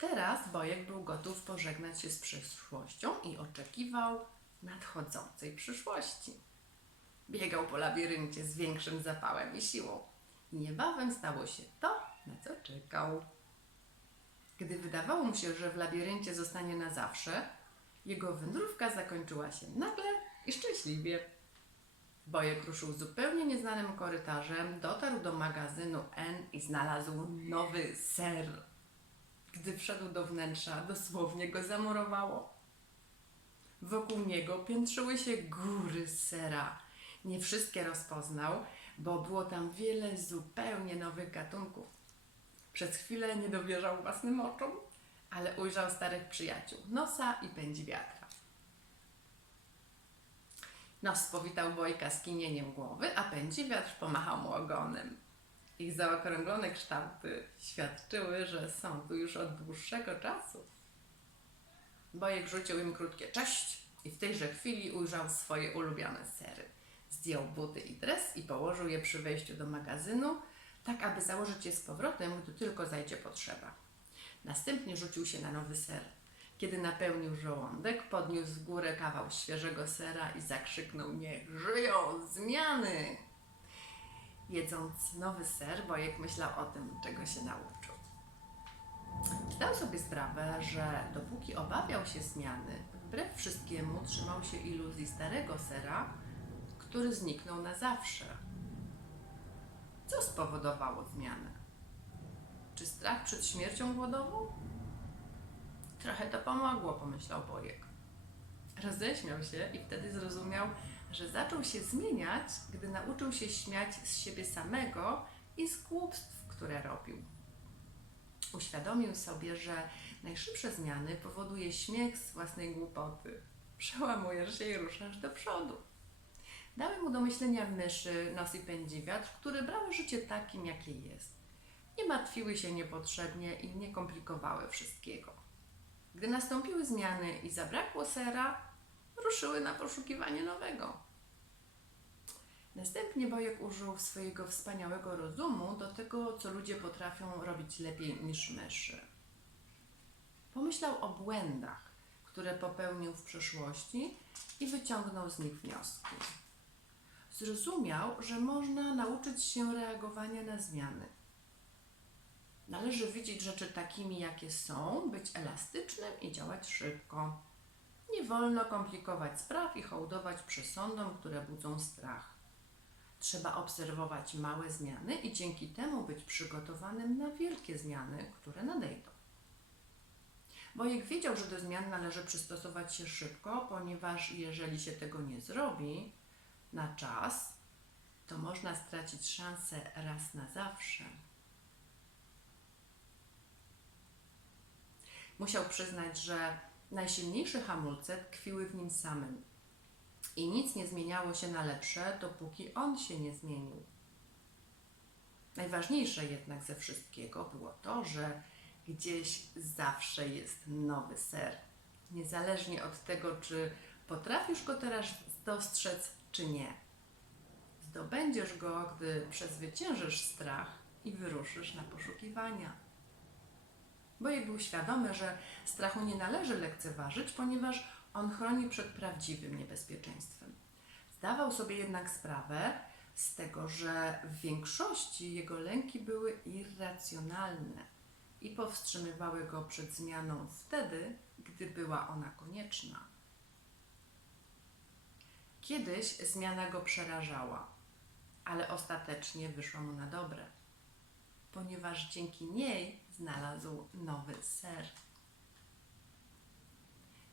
Teraz Bojek był gotów pożegnać się z przyszłością i oczekiwał nadchodzącej przyszłości. Biegał po labiryncie z większym zapałem i siłą. I niebawem stało się to, na co czekał. Gdy wydawało mu się, że w labiryncie zostanie na zawsze, jego wędrówka zakończyła się nagle i szczęśliwie. Bojek ruszył zupełnie nieznanym korytarzem, dotarł do magazynu N i znalazł nowy ser. Gdy wszedł do wnętrza, dosłownie go zamurowało. Wokół niego piętrzyły się góry sera. Nie wszystkie rozpoznał, bo było tam wiele zupełnie nowych gatunków. Przez chwilę nie dowierzał własnym oczom, ale ujrzał starych przyjaciół, Nosa i Pędzi Wiatra. Nos powitał Bojka skinieniem głowy, a Pędzi Wiatr pomachał mu ogonem. Ich zaokrąglone kształty świadczyły, że są tu już od dłuższego czasu. Bojek rzucił im krótkie cześć i w tejże chwili ujrzał swoje ulubione sery. Zdjął buty i dres i położył je przy wejściu do magazynu, tak aby założyć je z powrotem, gdy tylko zajdzie potrzeba. Następnie rzucił się na nowy ser. Kiedy napełnił żołądek, podniósł w górę kawał świeżego sera i zakrzyknął: niech żyją zmiany! Jedząc nowy ser, Bojek myślał o tym, czego się nauczył. Zdał sobie sprawę, że dopóki obawiał się zmiany, wbrew wszystkiemu trzymał się iluzji starego sera, który zniknął na zawsze. Co spowodowało zmianę? Czy strach przed śmiercią głodową? Trochę to pomogło, pomyślał Bojek. Roześmiał się i wtedy zrozumiał, że zaczął się zmieniać, gdy nauczył się śmiać z siebie samego i z głupstw, które robił. Uświadomił sobie, że najszybsze zmiany powoduje śmiech z własnej głupoty. Przełamujesz się i ruszasz do przodu. Dały mu do myślenia myszy, Nos i Pędzi Wiatr, które brały życie takim, jakie jest. Nie martwiły się niepotrzebnie i nie komplikowały wszystkiego. Gdy nastąpiły zmiany i zabrakło sera, ruszyły na poszukiwanie nowego. Następnie Bojek użył swojego wspaniałego rozumu do tego, co ludzie potrafią robić lepiej niż myszy. Pomyślał o błędach, które popełnił w przeszłości i wyciągnął z nich wnioski. Zrozumiał, że można nauczyć się reagowania na zmiany. Należy widzieć rzeczy takimi, jakie są, być elastycznym i działać szybko. Nie wolno komplikować spraw i hołdować przesądom, które budzą strach. Trzeba obserwować małe zmiany i dzięki temu być przygotowanym na wielkie zmiany, które nadejdą. Bojek wiedział, że do zmian należy przystosować się szybko, ponieważ jeżeli się tego nie zrobi na czas, to można stracić szansę raz na zawsze. Musiał przyznać, że najsilniejsze hamulce tkwiły w nim samym i nic nie zmieniało się na lepsze, dopóki on się nie zmienił. Najważniejsze jednak ze wszystkiego było to, że gdzieś zawsze jest nowy ser. Niezależnie od tego, czy potrafisz go teraz dostrzec, czy nie. Zdobędziesz go, gdy przezwyciężysz strach i wyruszysz na poszukiwania. Bojek był świadomy, że strachu nie należy lekceważyć, ponieważ on chroni przed prawdziwym niebezpieczeństwem. Zdawał sobie jednak sprawę z tego, że w większości jego lęki były irracjonalne i powstrzymywały go przed zmianą wtedy, gdy była ona konieczna. Kiedyś zmiana go przerażała, ale ostatecznie wyszła mu na dobre, ponieważ dzięki niej znalazł nowy ser.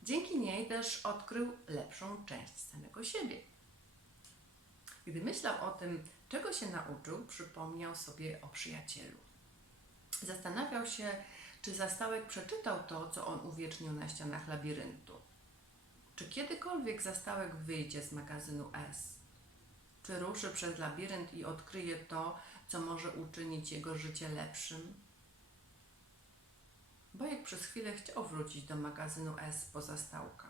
Dzięki niej też odkrył lepszą część samego siebie. Gdy myślał o tym, czego się nauczył, przypomniał sobie o przyjacielu. Zastanawiał się, czy Zastałek przeczytał to, co on uwiecznił na ścianach labiryntu. Czy kiedykolwiek Zastałek wyjdzie z magazynu S? Czy ruszy przez labirynt i odkryje to, co może uczynić jego życie lepszym? Bojek przez chwilę chciał wrócić do magazynu S po Zastałka.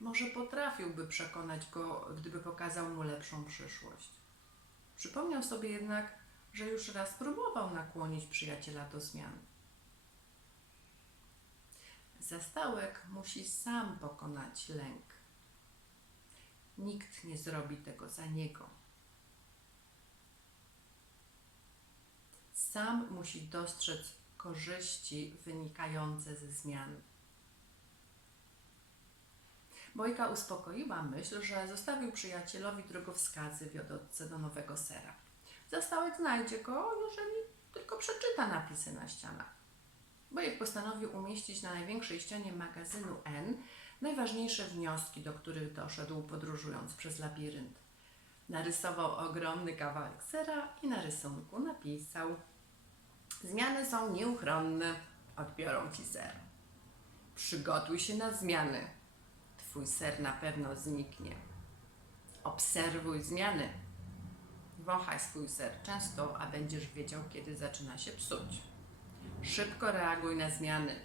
Może potrafiłby przekonać go, gdyby pokazał mu lepszą przyszłość. Przypomniał sobie jednak, że już raz próbował nakłonić przyjaciela do zmian. Zastałek musi sam pokonać lęk. Nikt nie zrobi tego za niego. Sam musi dostrzec korzyści wynikające ze zmian. Bojka uspokoiła myśl, że zostawił przyjacielowi drogowskazy wiodące do Nowego Sera. Zastałek znajdzie go, jeżeli tylko przeczyta napisy na ścianach. Bojek postanowił umieścić na największej ścianie magazynu N najważniejsze wnioski, do których doszedł podróżując przez labirynt. Narysował ogromny kawałek sera i na rysunku napisał: zmiany są nieuchronne, odbiorą ci ser. Przygotuj się na zmiany, twój ser na pewno zniknie. Obserwuj zmiany. Wąchaj swój ser często, a będziesz wiedział, kiedy zaczyna się psuć. Szybko reaguj na zmiany.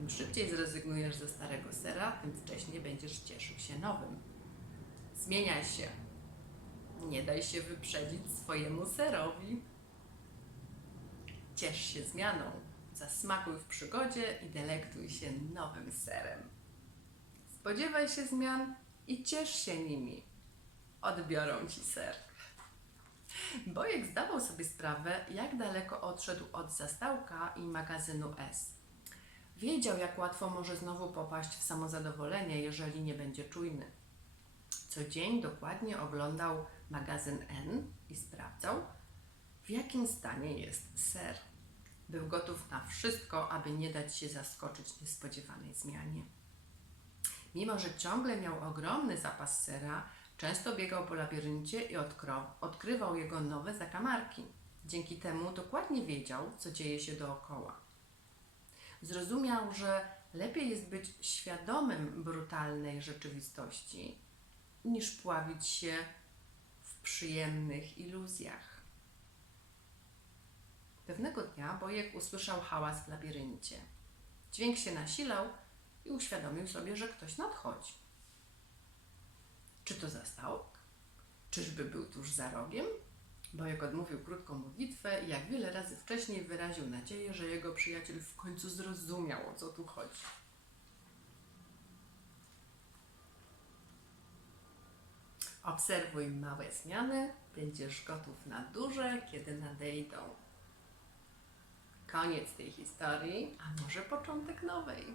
Im szybciej zrezygnujesz ze starego sera, tym wcześniej będziesz cieszył się nowym. Zmieniaj się. Nie daj się wyprzedzić swojemu serowi. Ciesz się zmianą. Zasmakuj w przygodzie i delektuj się nowym serem. Spodziewaj się zmian i ciesz się nimi. Odbiorą ci ser. Bojek zdawał sobie sprawę, jak daleko odszedł od Zastałka i magazynu S. Wiedział, jak łatwo może znowu popaść w samozadowolenie, jeżeli nie będzie czujny. Co dzień dokładnie oglądał magazyn N i sprawdzał, w jakim stanie jest ser. Był gotów na wszystko, aby nie dać się zaskoczyć niespodziewanej zmianie. Mimo że ciągle miał ogromny zapas sera, często biegał po labiryncie i odkrywał jego nowe zakamarki. Dzięki temu dokładnie wiedział, co dzieje się dookoła. Zrozumiał, że lepiej jest być świadomym brutalnej rzeczywistości, niż pławić się w przyjemnych iluzjach. Pewnego dnia Bojek usłyszał hałas w labiryncie. Dźwięk się nasilał i uświadomił sobie, że ktoś nadchodzi. Czy to Zastałek? Czyżby był tuż za rogiem? Bojek odmówił krótką modlitwę i jak wiele razy wcześniej wyraził nadzieję, że jego przyjaciel w końcu zrozumiał, o co tu chodzi. Obserwuj małe zmiany, będziesz gotów na duże, kiedy nadejdą. Koniec tej historii, a może początek nowej.